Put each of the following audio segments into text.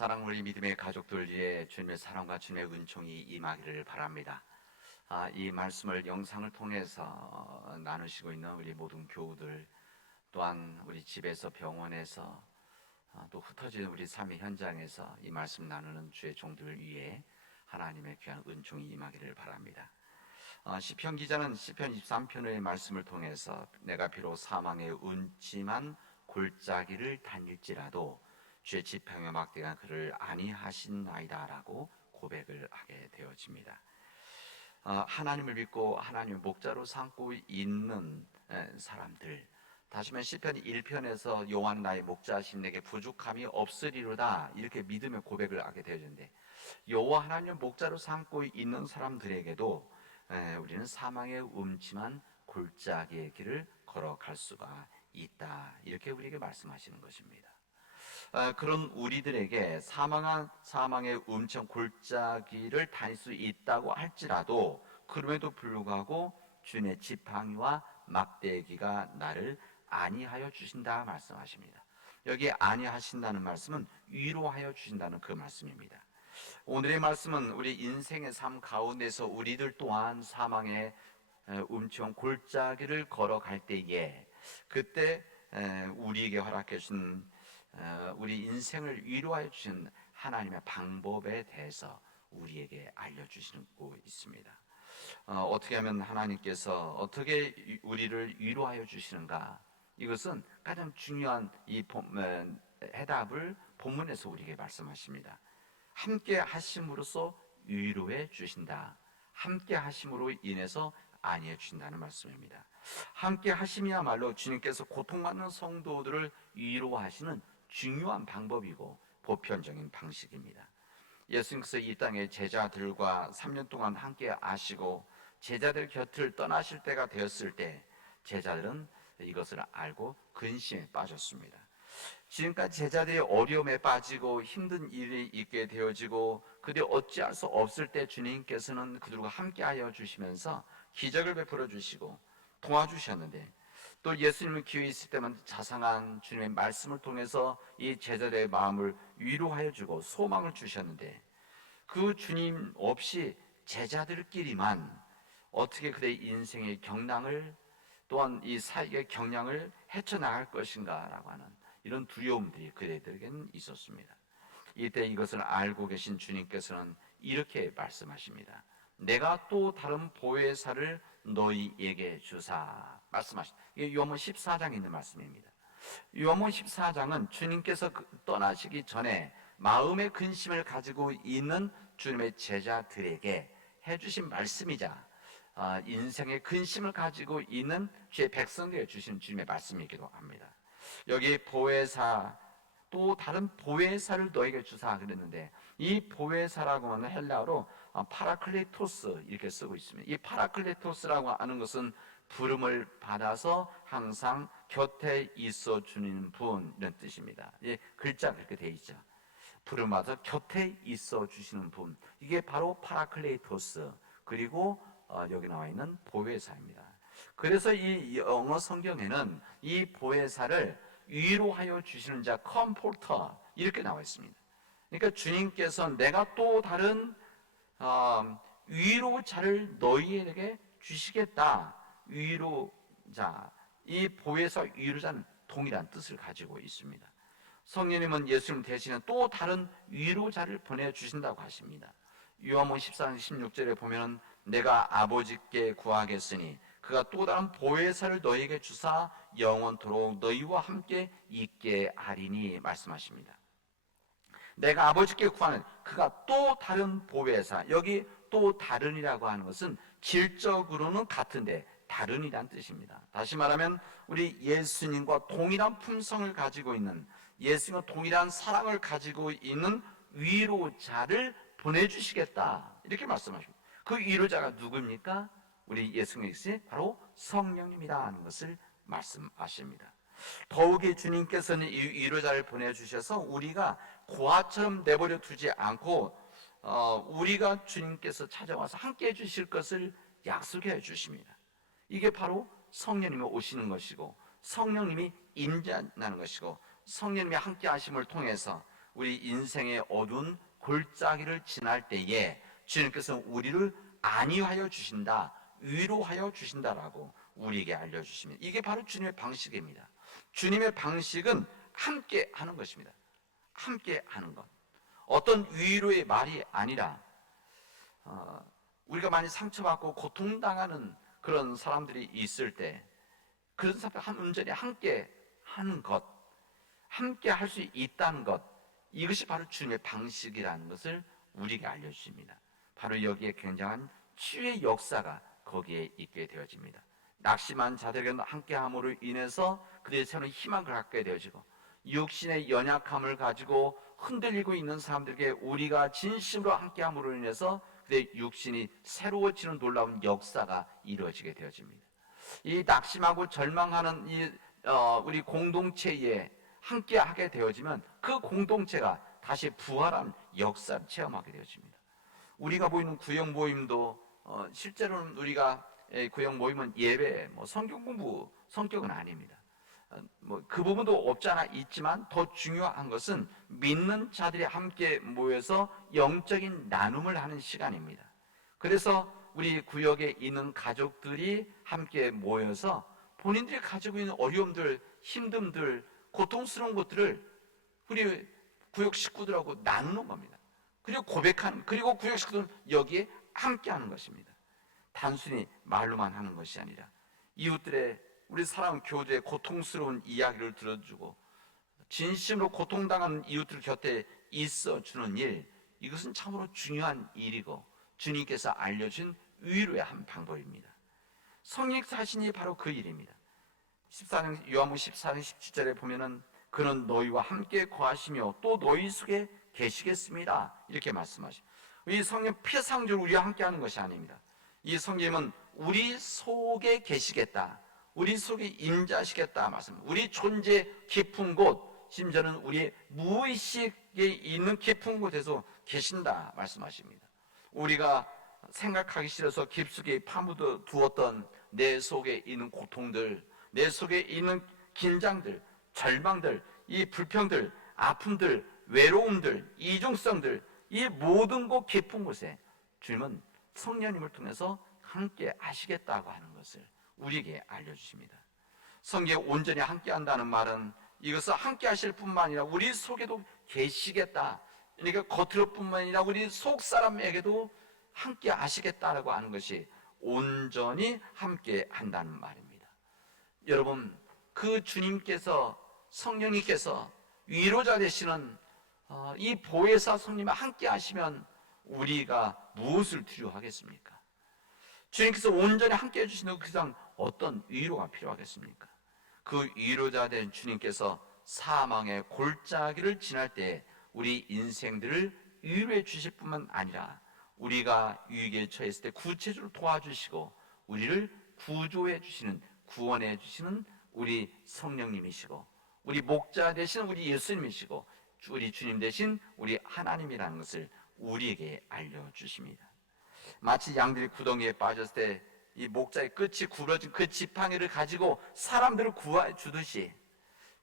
사랑 우리 믿음의 가족들 위해 주님의 사랑과 주님의 은총이 임하기를 바랍니다. 이 말씀을 영상을 통해서 나누시고 있는 우리 모든 교우들, 또한 우리 집에서, 병원에서, 또 흩어진 우리 삶의 현장에서 이 말씀 나누는 주의 종들 위해 하나님의 귀한 은총이 임하기를 바랍니다. 시편 기자는 시편 23편의 말씀을 통해서 내가 비록 사망의 음침한 골짜기를 다닐지라도 주의 지팡이와 막대가 그를 안위하신나이다라고 고백을 하게 되어집니다. 하나님을 믿고 하나님의 목자로 삼고 있는 사람들, 다시 말해 시편 1편에서 여호와는 나의 목자시니 내게 부족함이 없으리로다 이렇게 믿음의 고백을 하게 되어지는데, 여호와 하나님의 목자로 삼고 있는 사람들에게도 우리는 사망의 음침한 골짜기의 길을 걸어갈 수가 있다 이렇게 우리에게 말씀하시는 것입니다. 그런 우리들에게 사망의 음청 골짜기를 다닐 수 있다고 할지라도 그럼에도 불구하고 주님의 지팡이와 막대기가 나를 안위하여 주신다 말씀하십니다. 여기 안위하신다는 말씀은 위로하여 주신다는 그 말씀입니다. 오늘의 말씀은 우리 인생의 삶 가운데서 우리들 또한 사망의 음청 골짜기를 걸어갈 때에 그때 우리에게 허락해 주신 우리 인생을 위로하여 주신 하나님의 방법에 대해서 우리에게 알려주시고 있습니다. 어떻게 하면 하나님께서 어떻게 우리를 위로하여 주시는가, 이것은 가장 중요한 이 해답을 본문에서 우리에게 말씀하십니다. 함께 하심으로써 위로해 주신다. 함께 하심으로 인해서 안위해 주신다는 말씀입니다. 함께 하심이야말로 주님께서 고통받는 성도들을 위로하시는 중요한 방법이고 보편적인 방식입니다. 예수님께서 이 땅에 제자들과 3년 동안 함께 하시고 제자들 곁을 떠나실 때가 되었을 때 제자들은 이것을 알고 근심에 빠졌습니다. 지금까지 제자들이 어려움에 빠지고 힘든 일이 있게 되어지고 그들이 어찌할 수 없을 때 주님께서는 그들과 함께하여 주시면서 기적을 베풀어 주시고 도와주셨는데, 또 예수님은 기회 있을 때만 자상한 주님의 말씀을 통해서 이 제자들의 마음을 위로하여 주고 소망을 주셨는데, 그 주님 없이 제자들끼리만 어떻게 그들의 인생의 경랑을, 또한 이 사역의 경랑을 헤쳐나갈 것인가라고 하는 이런 두려움들이 그들에게는 있었습니다. 이때 이것을 알고 계신 주님께서는 이렇게 말씀하십니다. 내가 또 다른 보혜사를 너희에게 주사 말씀하십니다. 이게 요한복음 14장에 있는 말씀입니다. 요한복음 14장은 주님께서 떠나시기 전에 마음의 근심을 가지고 있는 주님의 제자들에게 해주신 말씀이자 인생의 근심을 가지고 있는 주의 백성들에게 주신 주님의 말씀이기도 합니다. 여기 보혜사, 또 다른 보혜사를 너에게 주사 그랬는데, 이 보혜사라고 하는 헬라어로 파라클레토스 이렇게 쓰고 있습니다. 이 파라클레토스라고 하는 것은 부름을 받아서 항상 곁에 있어 주는 분, 이런 뜻입니다. 글자 그렇게 되어 있죠. 부름 받아서 곁에 있어 주시는 분, 이게 바로 파라클레토스, 그리고 여기 나와 있는 보혜사입니다. 그래서 이 영어 성경에는 이 보혜사를 위로하여 주시는 자, 컴포터 이렇게 나와 있습니다. 그러니까 주님께서 내가 또 다른 위로자를 너희에게 주시겠다. 위로자, 이 보혜사 위로자는 동일한 뜻을 가지고 있습니다. 성령님은 예수님 대신에 또 다른 위로자를 보내주신다고 하십니다. 요한복음 14장 16절에 보면 내가 아버지께 구하겠으니 그가 또 다른 보혜사를 너희에게 주사 영원토록 너희와 함께 있게 하리니 말씀하십니다. 내가 아버지께 구하는 그가 또 다른 보혜사, 여기 또 다른이라고 하는 것은 질적으로는 같은데 다른이란 뜻입니다. 다시 말하면 우리 예수님과 동일한 품성을 가지고 있는, 예수님과 동일한 사랑을 가지고 있는 위로자를 보내주시겠다 이렇게 말씀하십니다. 그 위로자가 누구입니까? 우리 예수님께서 바로 성령님이라 하는 것을 말씀하십니다. 더욱이 주님께서는 이 위로자를 보내주셔서 우리가 고아처럼 내버려 두지 않고 우리가 주님께서 찾아와서 함께 해주실 것을 약속해 주십니다. 이게 바로 성령님이 오시는 것이고 성령님이 임재하는 것이고 성령님이 함께 하심을 통해서 우리 인생의 어두운 골짜기를 지날 때에 주님께서 우리를 안위하여 주신다, 위로하여 주신다라고 우리에게 알려주십니다. 이게 바로 주님의 방식입니다. 주님의 방식은 함께 하는 것입니다. 함께 하는 것. 어떤 위로의 말이 아니라 우리가 많이 상처받고 고통당하는 그런 사람들이 있을 때 그런 사람들 온전히 함께 하는 것, 함께 할 수 있다는 것, 이것이 바로 주님의 방식이라는 것을 우리에게 알려주십니다. 바로 여기에 굉장한 치유의 역사가 거기에 있게 되어집니다. 낙심한 자들에게는 함께함으로 인해서 그들의 새로운 희망을 갖게 되어지고, 육신의 연약함을 가지고 흔들리고 있는 사람들에게 우리가 진심으로 함께함으로 인해서 그들의 육신이 새로워지는 놀라운 역사가 이루어지게 되어집니다. 이 낙심하고 절망하는 우리 공동체에 함께하게 되어지면 그 공동체가 다시 부활한 역사를 체험하게 되어집니다. 우리가 보이는 구역 모임도 실제로는 우리가 구역 모임은 예배, 성경 공부 성격은 아닙니다. 그 부분도 없지 않아 있지만 더 중요한 것은 믿는 자들이 함께 모여서 영적인 나눔을 하는 시간입니다. 그래서 우리 구역에 있는 가족들이 함께 모여서 본인들이 가지고 있는 어려움들, 힘듦들, 고통스러운 것들을 우리 구역 식구들하고 나누는 겁니다. 그리고 그리고 구역 식구들은 여기에 함께 하는 것입니다. 단순히 말로만 하는 것이 아니라 이웃들의, 우리 사랑 교제의 고통스러운 이야기를 들어주고 진심으로 고통당하는 이웃들 곁에 있어주는 일, 이것은 참으로 중요한 일이고 주님께서 알려준 위로의 한 방법입니다. 성령 자신이 바로 그 일입니다. 요한복음 14장 17절에 보면은 그는 너희와 함께 거하시며 또 너희 속에 계시겠습니다, 이렇게 말씀하시죠. 이 성령 피상적으로 우리와 함께 하는 것이 아닙니다. 이 성령은 우리 속에 계시겠다, 우리 속에 임재하시겠다 말씀. 우리 존재 깊은 곳, 심지어는 우리의 무의식에 있는 깊은 곳에서 계신다 말씀하십니다. 우리가 생각하기 싫어서 깊숙이 파묻어 두었던 내 속에 있는 고통들, 내 속에 있는 긴장들, 절망들, 이 불평들, 아픔들, 외로움들, 이중성들, 이 모든 곳 깊은 곳에 주님은 성령님을 통해서 함께 하시겠다고 하는 것을 우리에게 알려주십니다. 성경에 온전히 함께 한다는 말은 이것을 함께 하실 뿐만 아니라 우리 속에도 계시겠다, 그러니까 겉으로 뿐만 아니라 우리 속 사람에게도 함께 하시겠다라고 하는 것이 온전히 함께 한다는 말입니다. 여러분, 그 주님께서, 성령님께서 위로자 되시는 이 보혜사 성님과 함께 하시면 우리가 무엇을 두려워하겠습니까? 주님께서 온전히 함께 해주시는 그 이상 어떤 위로가 필요하겠습니까? 그 위로자 된 주님께서 사망의 골짜기를 지날 때 우리 인생들을 위로해 주실 뿐만 아니라 우리가 위기에 처했을 때 구체적으로 도와주시고 우리를 구조해 주시는, 구원해 주시는 우리 성령님이시고, 우리 목자 되신 우리 예수님이시고, 우리 주님 되신 우리 하나님이라는 것을 우리에게 알려주십니다. 마치 양들이 구덩이에 빠졌을 때 이 목자의 끝이 굽어진 그 지팡이를 가지고 사람들을 구해 주듯이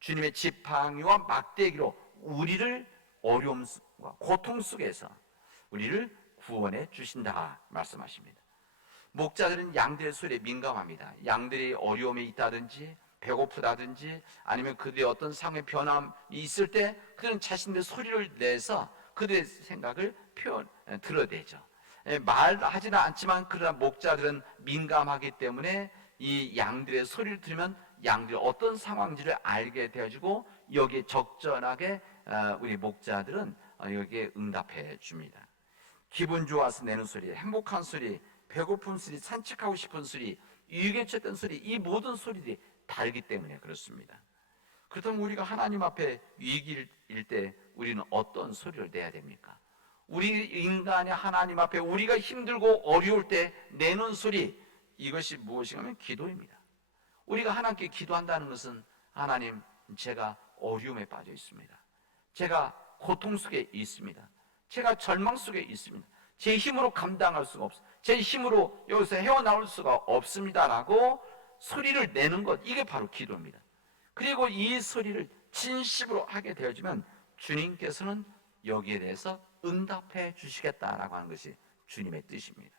주님의 지팡이와 막대기로 우리를 어려움과 고통 속에서 우리를 구원해 주신다 말씀하십니다. 목자들은 양들의 소리에 민감합니다. 양들이 어려움에 있다든지 배고프다든지 아니면 그들의 어떤 상황의 변함이 있을 때 그들은 자신들의 소리를 내서 그들의 생각을 드러내죠. 말하지는 않지만 그러나 목자들은 민감하기 때문에 이 양들의 소리를 들으면 양들이 어떤 상황인지를 알게 되어지고 여기에 적절하게 우리 목자들은 여기에 응답해 줍니다. 기분 좋아서 내는 소리, 행복한 소리, 배고픈 소리, 산책하고 싶은 소리, 유익에 쳤던 소리, 이 모든 소리들이 다르기 때문에 그렇습니다. 그렇다면 우리가 하나님 앞에 위기일 때 우리는 어떤 소리를 내야 됩니까? 우리 인간이 하나님 앞에 우리가 힘들고 어려울 때 내는 소리, 이것이 무엇인가 하면 기도입니다. 우리가 하나님께 기도한다는 것은 하나님, 제가 어려움에 빠져 있습니다. 제가 고통 속에 있습니다. 제가 절망 속에 있습니다. 제 힘으로 감당할 수가 없습니다. 제 힘으로 여기서 헤어나올 수가 없습니다라고 소리를 내는 것, 이게 바로 기도입니다. 그리고 이 소리를 진심으로 하게 되어지면 주님께서는 여기에 대해서 응답해 주시겠다라고 하는 것이 주님의 뜻입니다.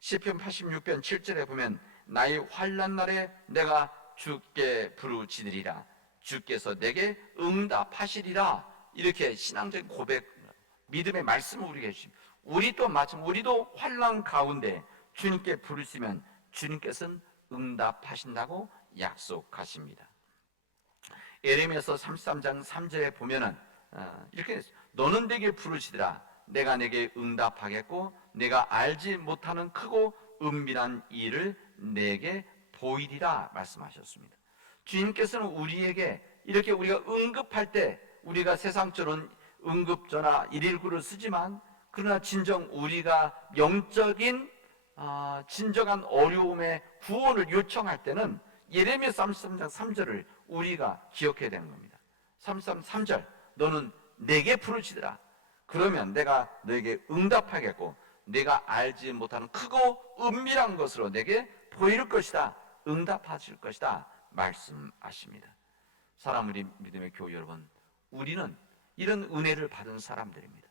시편 86편 7절에 보면 나의 환난 날에 내가 주께 부르짖으리라 주께서 내게 응답하시리라, 이렇게 신앙적인 고백, 믿음의 말씀을 우리에게 주십니다. 우리도 마찬가지로 우리도 환난 가운데 주님께 부르시면 주님께서는 응답하신다고 약속하십니다. 예레미야서 33장 3절에 보면은 이렇게 너는 내게 부르시리라 내가 내게 응답하겠고 내가 알지 못하는 크고 은밀한 일을 내게 보이리라 말씀하셨습니다. 주님께서는 우리에게 이렇게 우리가 응급할 때, 우리가 세상적으로는 응급전화 119를 쓰지만 그러나 진정 우리가 영적인 진정한 어려움의 구원을 요청할 때는 예레미야 33장 3절을 우리가 기억해야 되는 겁니다. 33, 3절 너는 내게 부르짖으라 그러면 내가 너에게 응답하겠고 내가 알지 못하는 크고 은밀한 것으로 내게 보일 것이다, 응답하실 것이다 말씀하십니다. 사랑하는 우리 믿음의 교회 여러분, 우리는 이런 은혜를 받은 사람들입니다.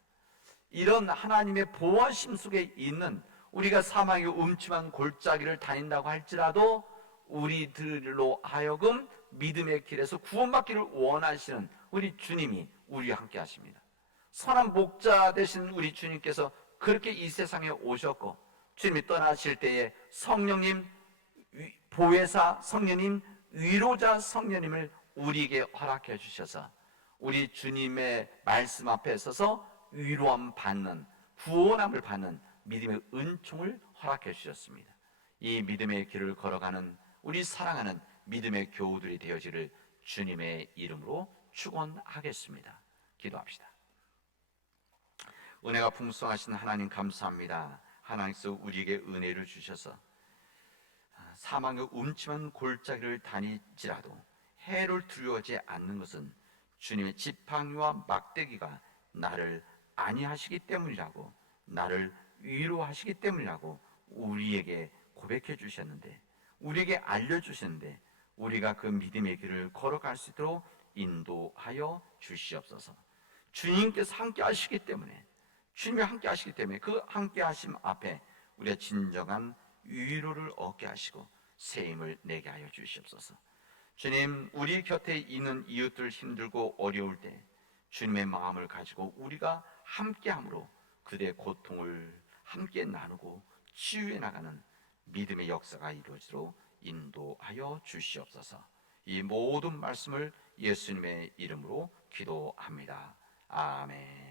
이런 하나님의 보호하심 속에 있는, 우리가 사망의 음침한 골짜기를 다닌다고 할지라도 우리들로 하여금 믿음의 길에서 구원받기를 원하시는 우리 주님이 우리와 함께 하십니다. 선한 목자 되신 우리 주님께서 그렇게 이 세상에 오셨고, 주님이 떠나실 때에 성령님 보혜사 성령님, 위로자 성령님을 우리에게 허락해 주셔서 우리 주님의 말씀 앞에 서서 위로함 받는, 구원함을 받는 믿음의 은총을 허락해 주셨습니다. 이 믿음의 길을 걸어가는 우리 사랑하는 믿음의 교우들이 되어지를 주님의 이름으로 축원하겠습니다. 기도합시다. 은혜가 풍성하신 하나님 감사합니다. 하나님께서 우리에게 은혜를 주셔서 사망의 음침한 골짜기를 다닐지라도 해를 두려워하지 않는 것은 주님의 지팡이와 막대기가 나를 안위하시기 때문이라고, 나를 위로하시기 때문이라고 우리에게 고백해 주셨는데, 우리에게 알려주셨는데 우리가 그 믿음의 길을 걸어갈 수 있도록 인도하여 주시옵소서. 주님께서 함께 하시기 때문에, 주님이 함께 하시기 때문에 그 함께 하심 앞에 우리가 진정한 위로를 얻게 하시고 새 힘을 내게 하여 주시옵소서. 주님, 우리 곁에 있는 이웃들 힘들고 어려울 때 주님의 마음을 가지고 우리가 함께함으로 그들의 고통을 함께 나누고 치유해 나가는 믿음의 역사가 이루어지도록 인도하여 주시옵소서. 이 모든 말씀을 예수님의 이름으로 기도합니다. 아멘.